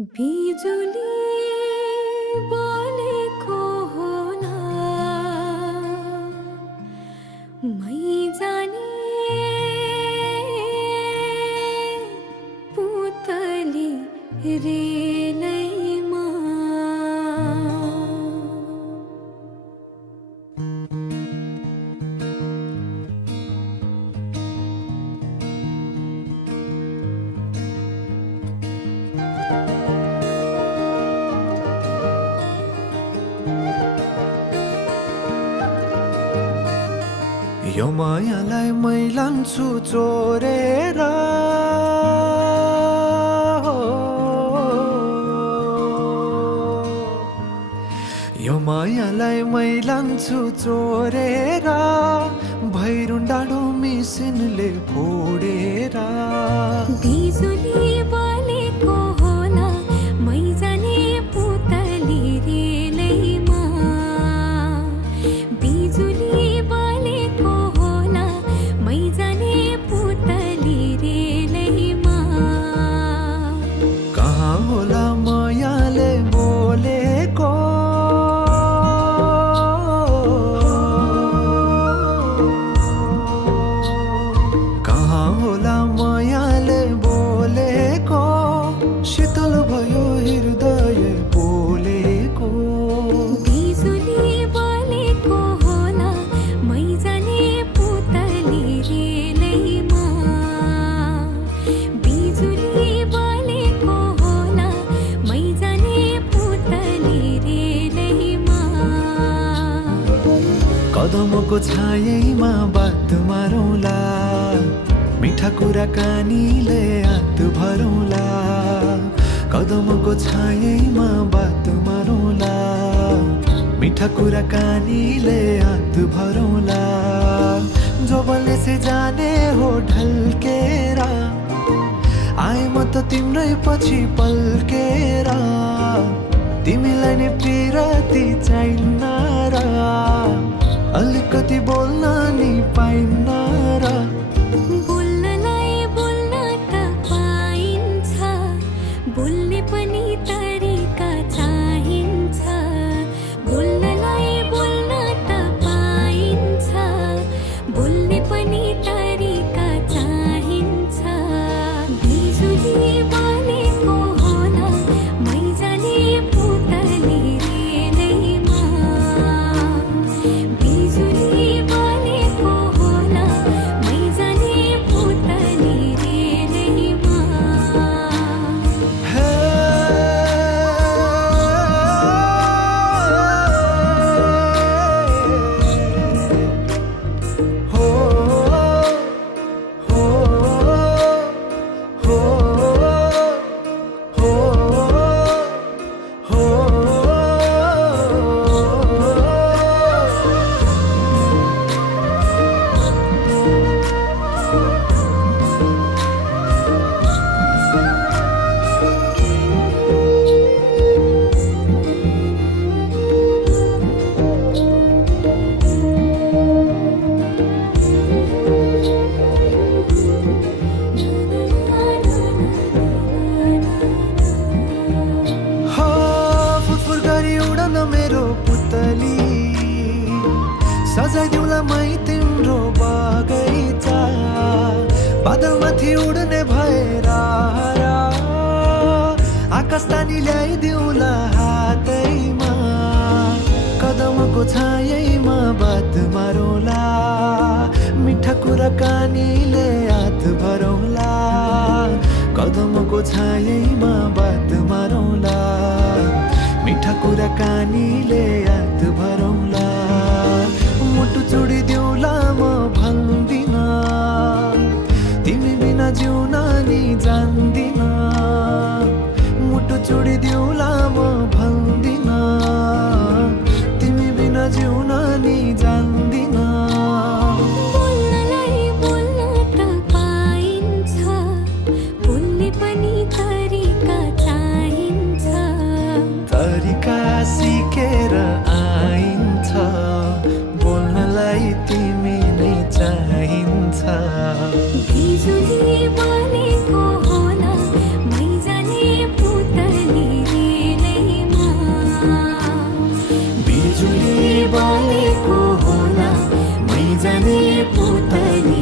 बिजुली बोलेको होला मै जाने पुतली रेलैमा यो मायालाई मै लान्छु चोरेर यो मायालाई मै लान्छु चोरेर भैरुन डाँडो मिसिनले फोडेर बिजुली बोलेको होला मै जाने पुतली रेलैमा बिजुली बोलेको होला मै जाने पुतली रेलैमा कहाँ होला मायाले बोलेको कहाँ होला मायाले बोलेको शीतल भयो हृदय बोलेको बिजुली बोलेको होला मै जाने पुतली रेलैमा बिजुली बोलेको होला मै जाने पुतली रेलैमा कदमको छायैमा बात मारौँला मिठा कुराकानीले हात भरौँला कदमको छायैमा बात मारौँला मिठा कुराकानीले हात भरौँला जोबलले से जाने हो ढल्केर आए म त तिम्रै पछि पल्केर तिमीलाई नै पिरती चाहिन्न र अलिकति बोल्न नि पाइन्न र बोल्नलाई बोल्न त पाइन्छ बोल्ने पनि तरिका चाहिन्छ बोल्नलाई बोल्न त पाइन्छ बोल्ने पनि तरिका चाहिन्छ बिजुली बोलेको होला मै जाने पुतली रेलैमा बिजुली बोलेको होला मै जाने पुतली रेलैमा हे हो हो हो हो फुरफुर गरी उडन मेरो पुतली सजाइदिउँला मै तिम्रो बगैँचा बादलमाथि उड्ने भएर आकाश तानी ल्याइदिउँला हातैमा कदमको छायैमा बात मारौँला मिठा कुराकानीले हात भरौँला कदमको छायैमा बात मारौँला मिठा कुराकानीले हात भरौँला मुटु चुडिदिउँला म भन्दिन तिमी बिना जिउन नि जान्दिन मुटु चुडिदिउँला म भन्दिन तिमी बिना जिउन नि जान्दिन बोल्नलाई बोल्न त पाइन्छ बोल्ने पनि तरिका चाहिन्छ तरिका सिकेर आइन्छ बोल्नलाई तिमी नै चाहिन्छ बिजुली बोलेको होला मै जाने पुतली तले